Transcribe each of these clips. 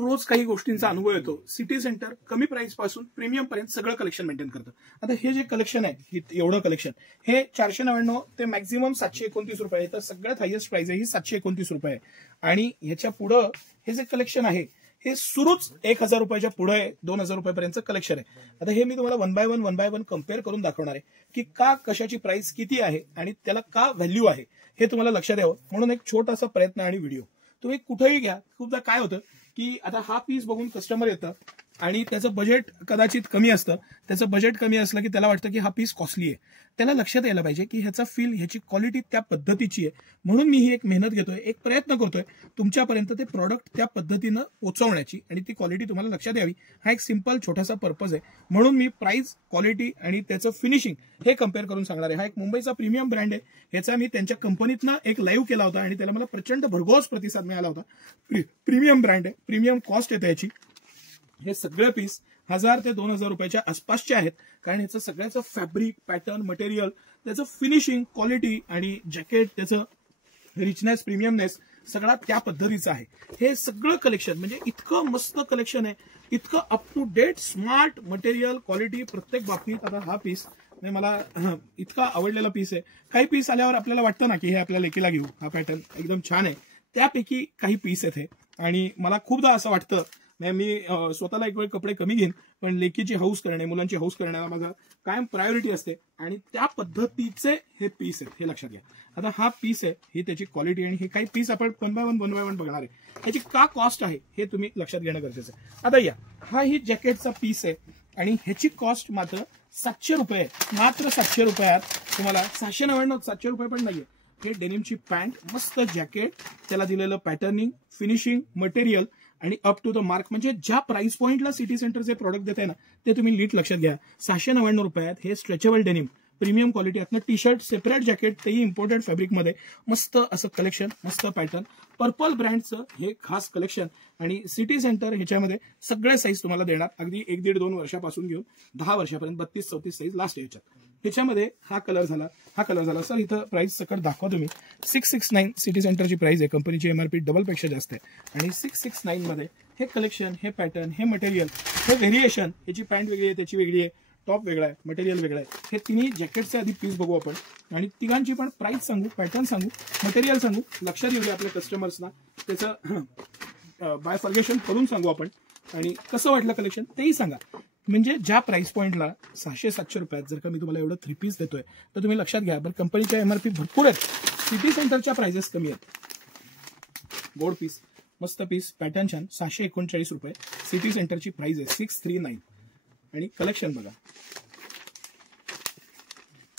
रोज काही गोष्टींचा अनुभव येतो. सिटी सेंटर कमी प्राइस पासून प्रीमियम पर्यंत सगळं कलेक्शन मेंटेन करतं. आता हे जे कलेक्शन आहे, एवढं कलेक्शन हे 499 ते मॅक्झिमम 729 रुपये आहे. तर सगळ्यात हायेस्ट प्राइस आहे ही 729 रुपये आहे. आणि ह्याच्या पुढं हे जे कलेक्शन आहे हे सुरूच 1000 रुपयाच्या पुढे 2000 रुपयापर्यंतचं कलेक्शन आहे. आता हे मी तुम्हाला वन बाय वन कम्पेअर करून दाखवणार आहे की का कशाची प्राइस किती आहे आणि त्याला का व्हॅल्यू आहे हे तुम्हाला लक्षात यावं म्हणून एक छोटासा प्रयत्न आणि व्हिडिओ. तुम्ही कुठेही घ्या, खूपदा काय होतं की आता हा पीस बघून कस्टमर येतं आणि त्याचं बजेट कदाचित कमी असतं. त्याचं बजेट कमी असलं की त्याला वाटतं की हा पीस कॉस्टली आहे. त्याला लक्षात यायला पाहिजे की ह्याचा फील, ह्याची क्वालिटी त्या पद्धतीची आहे. म्हणून मी ही एक मेहनत घेतोय, एक प्रयत्न करतोय तुमच्यापर्यंत ते प्रॉडक्ट त्या पद्धतीनं पोहोचवण्याची आणि ती क्वालिटी तुम्हाला लक्षात यावी. हा एक सिंपल छोटासा पर्पज आहे. म्हणून मी प्राइस, क्वालिटी आणि त्याचं फिनिशिंग हे कम्पेअर करून सांगणार आहे. हा एक मुंबईचा प्रीमियम ब्रँड आहे. ह्याचा मी त्यांच्या कंपनीतनं एक लाईव्ह केला होता आणि त्याला मला प्रचंड भरघोस प्रतिसाद मिळाला होता. प्रीमियम ब्रँड आहे, प्रीमियम कॉस्ट आहे त्याची. हे सगळे पीस 1000 ते 2000 रुपयाच्या आसपासचे आहेत. कारण ह्याचं सगळ्याचं फॅब्रिक, पॅटर्न, मटेरियल, त्याचं फिनिशिंग, क्वालिटी आणि जॅकेट, त्याचं रिचनेस, प्रीमियमनेस सगळा त्या पद्धतीचा आहे. हे सगळं कलेक्शन म्हणजे इतकं मस्त कलेक्शन आहे, इतकं up to date, smart material, quality प्रत्येक बाबतीत. आता हा पीस मला इतका आवडलेला पीस आहे. काही पीस आल्यावर आपल्याला वाटतं ना की हे आपल्या लेकीला घेऊ, हा पॅटर्न एकदम छान आहे. त्यापैकी काही पीस आहेत हे. आणि मला खूपदा असं वाटतं, मी स्वतःला एक वेळ कपडे कमी घेईन पण लेकीची हाऊस करणे, मुलांची हाऊस करण्याला माझा कायम प्रायोरिटी असते आणि त्या पद्धतीचे हे पीस आहेत, हे लक्षात घ्या. आता हा पीस आहे, ही त्याची क्वालिटी आणि हे काही पीस आपण वन बाय वन बघणार आहे. त्याची का कॉस्ट आहे हे तुम्ही लक्षात घेणं गरजेचं आहे. आता या हा ही जॅकेटचा पीस आहे आणि ह्याची कॉस्ट मात्र 700 रुपये, मात्र 700 रुपयात तुम्हाला 699, 700 रुपये पण नाहीये. हे डेनिमची पॅन्ट, मस्त जॅकेट, त्याला दिलेलं पॅटर्निंग, फिनिशिंग, मटेरियल आणि अप टू द मार्क. म्हणजे ज्या प्राइस पॉइंटला सिटी सेंटरचे प्रोडक्ट देत आहे ना ते तुम्ही नीट लक्षात घ्या. 699 रुपयात हे स्ट्रेचेबल डेनिम प्रीमियम क्वालिटी, यातनं टी शर्ट, सेपरेट जॅकेट, तेही इम्पोर्टेड फॅब्रिकमध्ये, मस्त असं कलेक्शन, मस्त पॅटर्न, पर्पल ब्रँडचं हे खास कलेक्शन. आणि सिटी सेंटर ह्याच्यामध्ये सगळे साईज तुम्हाला देणार, अगदी 1, 1.5, 2 वर्षापासून घेऊन 10 वर्षापर्यंत 32-34 साईज लास्ट याच्यात. ह्याच्यामध्ये हा कलर झाला, हा कलर झाला. सर इथं प्राइस सकट दाखवा तुम्ही. 669 सिटी सेंटरची प्राइस आहे, कंपनीची एमआरपी डबलपेक्षा जास्त आहे. आणि 669 मध्ये हे कलेक्शन, हे पॅटर्न, हे मटेरियल, हे व्हेरिएशन, याची पॅन्ट वेगळी आहे, त्याची वेगळी आहे, टॉप वेगळा आहे, मटेरियल वेगळं आहे. हे तिन्ही जॅकेटचे आधी पीस बघू आपण आणि तिघांची पण प्राइस सांगू, पॅटर्न सांगू, मटेरियल सांगू. लक्षात येऊ दे आपल्या कस्टमर्सना, त्याचं बायफर्गेशन करून सांगू आपण. आणि कसं वाटलं कलेक्शन तेही सांगा. म्हणजे ज्या प्राइस पॉइंटला 600-700 रुपयात जर का मी तुम्हाला एवढं 3 पीस देतोय तर तुम्ही लक्षात घ्या, बरं कंपनीच्या एमआरपी भरपूर आहेत, सिटी सेंटरच्या प्राइसेस कमी आहेत. गोल्ड पीस, मस्त पीस, पॅटर्न छान, 639 रुपये सिटी सेंटरची प्राइस आहे. 639. आणि कलेक्शन बघा,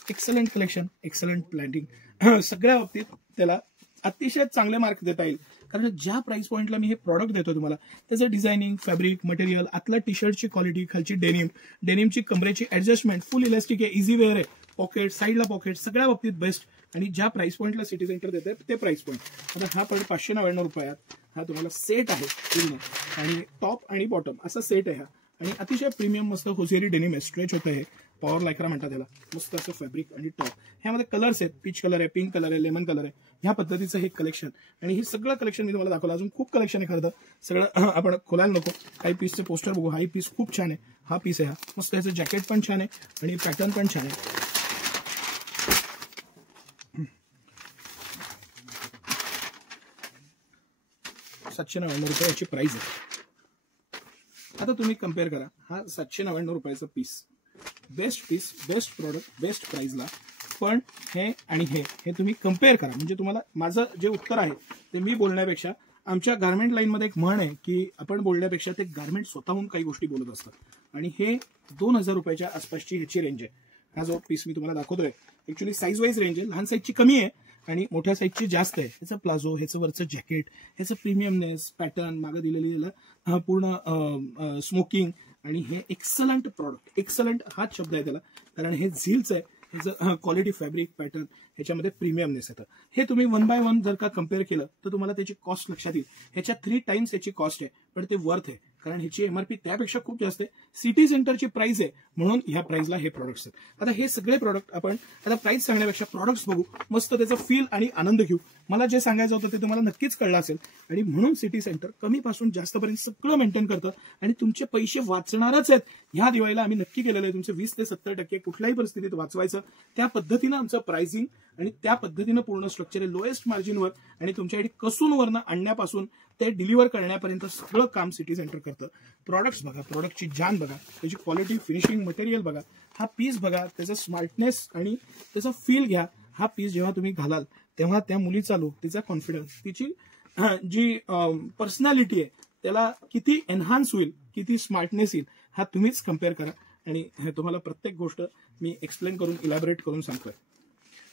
एक्सलंट कलेक्शन, एक्सलंट प्लॅनिंग, सगळ्या बाबतीत त्याला अतिशय चांगले मार्क देता येईल. कारण ज्या प्राइस पॉइंटला मी हे प्रॉडक्ट देतो तुम्हाला, त्याचं डिझायनिंग, फॅब्रिक, मटेरियल, आतला टी शर्टची क्वालिटी, खालची डेनिमची कमरेची ऍडजस्टमेंट, फुल इलास्टिक आहे, इझी वेअर आहे, पॉकेट, साईडला पॉकेट, सगळ्या बाबतीत बेस्ट. आणि ज्या प्राइस पॉइंटला सिटी सेंटर देते ते प्राइस पॉइंट. आता हा पण 599 रुपयात हा तुम्हाला सेट आहे पूर्ण, आणि टॉप आणि बॉटम असा सेट आहे हा. आणि अतिशय प्रीमियम मस्त होसेरी डेनिम आहे, स्ट्रेच होतं, हे पॉवर लायक्रा म्हणतात त्याला. मस्त असं फॅब्रिक आणि टॉप. ह्यामध्ये कलर्स आहेत, पीच कलर आहे, पिंक कलर आहे, लेमन कलर आहे, ह्या पद्धतीचं हे कलेक्शन. आणि हे सगळं कलेक्शन मी तुम्हाला दाखवलं. अजून खूप कलेक्शन आहे खरं तर, सगळं आपण खोलायला नको. काही पीसचे पोस्टर बघू. हा पीस खूप छान आहे, हा पीस आहे, हा मस्त, याचं जॅकेट पण छान आहे आणि पॅटर्न पण छान आहे. 799 रुपये याची प्राइस आहे. आता तुम्ही कम्पेअर करा, हा 799 रुपयाचा piece, best piece, best product, best प्राइसला. पण हे आणि हे तुम्ही कम्पेअर करा. म्हणजे तुम्हाला माझं जे उत्तर आहे ते मी बोलण्यापेक्षा, आमच्या गारमेंट लाईनमध्ये एक म्हण आहे की आपण बोलण्यापेक्षा ते गारमेंट स्वतःहून काही गोष्टी बोलत असतात. आणि हे 2000 रुपयाच्या आसपासची ह्याची रेंज आहे. हा जो पीस मी तुम्हाला दाखवतोय ऍक्च्युली साईज वाईज रेंज आहे, लहान साईजची कमी आहे आणि मोठ्या साईजची जास्त आहे. ह्याचं प्लाझो, ह्याचं वरचं जॅकेट, ह्याचं प्रिमियमनेस, पॅटर्न, मागं दिलेली पूर्ण स्मोकिंग, आणि हे एक्सलंट प्रॉडक्ट. एक्सलंट हाच शब्द आहे त्याला, कारण हे झीलचं आहे. ह्याचं क्वालिटी, फॅब्रिक, पॅटर्न, ह्याच्यामध्ये प्रीमियमनेस येतं. हे तुम्ही वन बाय वन जर का कम्पेअर केलं तर तुम्हाला त्याची कॉस्ट लक्षात येईल. ह्याच्या 3 टाइम्स याची कॉस्ट आहे, पण ते वर्थ आहे. कारण ह्याची एमआरपी त्यापेक्षा खूप जास्त आहे. सिटी सेंटरची प्राइस आहे म्हणून ह्या प्राइसला हे प्रोडक्ट्स आहेत. आता हे सगळे प्रोडक्ट आपण आता प्राइस सांगण्यापेक्षा प्रोडक्ट्स बघू, मस्त त्याचा फील आणि आनंद घेऊ. मला जे सांगायचं होतं ते तुम्हाला नक्कीच कळलं असेल. आणि म्हणून सिटी सेंटर कमी पासून जास्तपर्यंत सगळं मेंटेन करतं आणि तुमचे पैसे वाचणारच आहेत. ह्या दिवाळीला आम्ही नक्की केलेलं आहे तुमचे 20 ते 70% कुठल्याही परिस्थितीत वाचवायचं. त्या पद्धतीनं आमचं प्राइसिंग आणि त्या पद्धतीनं पूर्ण स्ट्रक्चर आहे. लोएस्ट मार्जिनवर आणि तुमच्याकडे कसूनवरनं आणण्यापासून ते डिलिव्हर करण्यापर्यंत सगळं काम सिटी सेंटर करतं. प्रॉडक्ट्स बघा, प्रॉडक्टची जान बघा, त्याची क्वालिटी, फिनिशिंग, मटेरियल बघा, हा पीस बघा, त्याचा स्मार्टनेस आणि त्याचा फील घ्या. हा पीस जेव्हा तुम्ही घालाल तेव्हा त्या मुलीचा लुक, तिचा कॉन्फिडन्स, तिची जी पर्सनॅलिटी आहे त्याला किती एनहान्स होईल, किती स्मार्टनेस येईल, हा तुम्हीच कम्पेअर करा. आणि तुम्हाला प्रत्येक गोष्ट मी एक्सप्लेन करून इलॅबोरेट करून सांगतोय.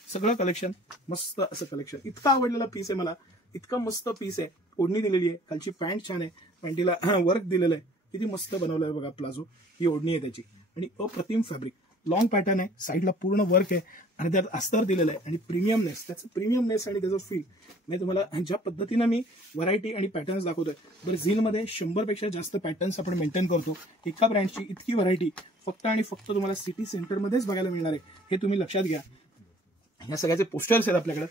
सगळं कलेक्शन मस्त असं कलेक्शन, इतका आवडलेला पीस आहे मला, इतका मस्त पीस आहे. ओढणी दिलेली आहे, खालची पॅन्ट छान आहे, पॅन्टीला वर्क दिलेलं आहे, किती मस्त बनवलं आहे बघा. प्लाझो ही ओढणी आहे त्याची आणि अप्रतिम फॅब्रिक, लॉंग पॅटर्न आहे, साईडला पूर्ण वर्क आहे, अर्ध्यात अस्तर दिलेलं आहे आणि प्रीमियमनेस, त्याचं प्रीमियमनेस आणि त्याचं फील मी तुम्हाला ज्या पद्धतीनं मी व्हरायटी आणि पॅटर्न्स दाखवतोय. बरं, झीलमध्ये 100 पेक्षा जास्त पॅटर्न्स आपण मेंटेन करतो. एका ब्रँडची इतकी व्हरायटी फक्त आणि फक्त तुम्हाला सिटी सेंटरमध्येच बघायला मिळणार आहे, हे तुम्ही लक्षात घ्या. ह्या सगळ्याचे पोस्टर्स आहेत आपल्याकडे.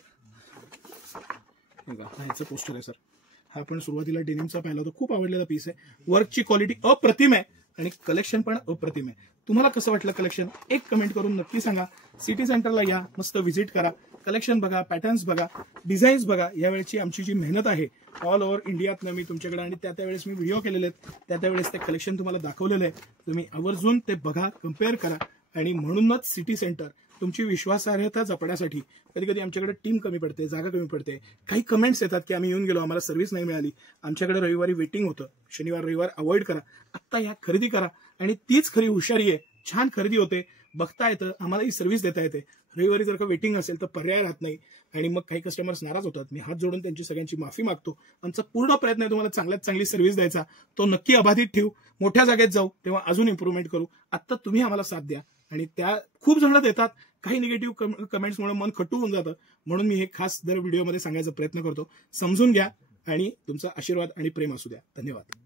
ह्याचं पोस्टर आहे सर, हा आपण सुरुवातीला डेनिमचा पाहिला होता, खूप आवडलेला पीस आहे. वर्कची क्वालिटी अप्रतिम आहे आणि कलेक्शन पण अप्रतिम आहे. तुम्हाला कसं वाटलं कलेक्शन एक कमेंट करून नक्की सांगा. सिटी सेंटरला या, मस्त व्हिजिट करा, कलेक्शन बघा, पॅटर्न्स बघा, डिझाईन्स बघा. यावेळेची आमची जी मेहनत आहे ऑल ओव्हर इंडियातनं मी तुमच्याकडे आणि त्यावेळेस मी व्हिडिओ केलेले आहेत, त्यावेळेस ते कलेक्शन तुम्हाला दाखवलेलं आहे. तुम्ही आवर्जून ते बघा, कम्पेअर करा. आणि म्हणूनच सिटी सेंटर तुमची विश्वासार्हता जपण्यासाठी, कधी कधी आमच्याकडे टीम कमी पडते, जागा कमी पडते, काही कमेंट्स येतात की आम्ही येऊन गेलो, आम्हाला सर्व्हिस नाही मिळाली, आमच्याकडे रविवारी वेटिंग होतं, शनिवार रविवार अवॉइड करा. आत्ता या खरेदी करा आणि तीच खरी हुशारी आहे. छान खरेदी होते, बघता येतं, आम्हालाही सर्व्हिस देता येते. रविवारी जर का वेटिंग असेल तर पर्याय राहत नाही आणि मग काही कस्टमर्स नाराज होतात. मी हात जोडून त्यांची सगळ्यांची माफी मागतो. आमचा पूर्ण प्रयत्न आहे तुम्हाला चांगल्यात चांगली सर्व्हिस द्यायचा, तो नक्की अबाधित ठेवू. मोठ्या जागेत जाऊ तेव्हा अजून इम्प्रूव्हमेंट करू. आत्ता तुम्ही आम्हाला साथ द्या. आणि त्या खूप जण देतात, काही निगेटिव्ह कमेंट्समुळे मन खट्टू होऊन जातं. म्हणून मी हे खास दर व्हिडिओमध्ये सांगायचा प्रयत्न करतो. समजून घ्या आणि तुमचा आशीर्वाद आणि प्रेम असू द्या. धन्यवाद.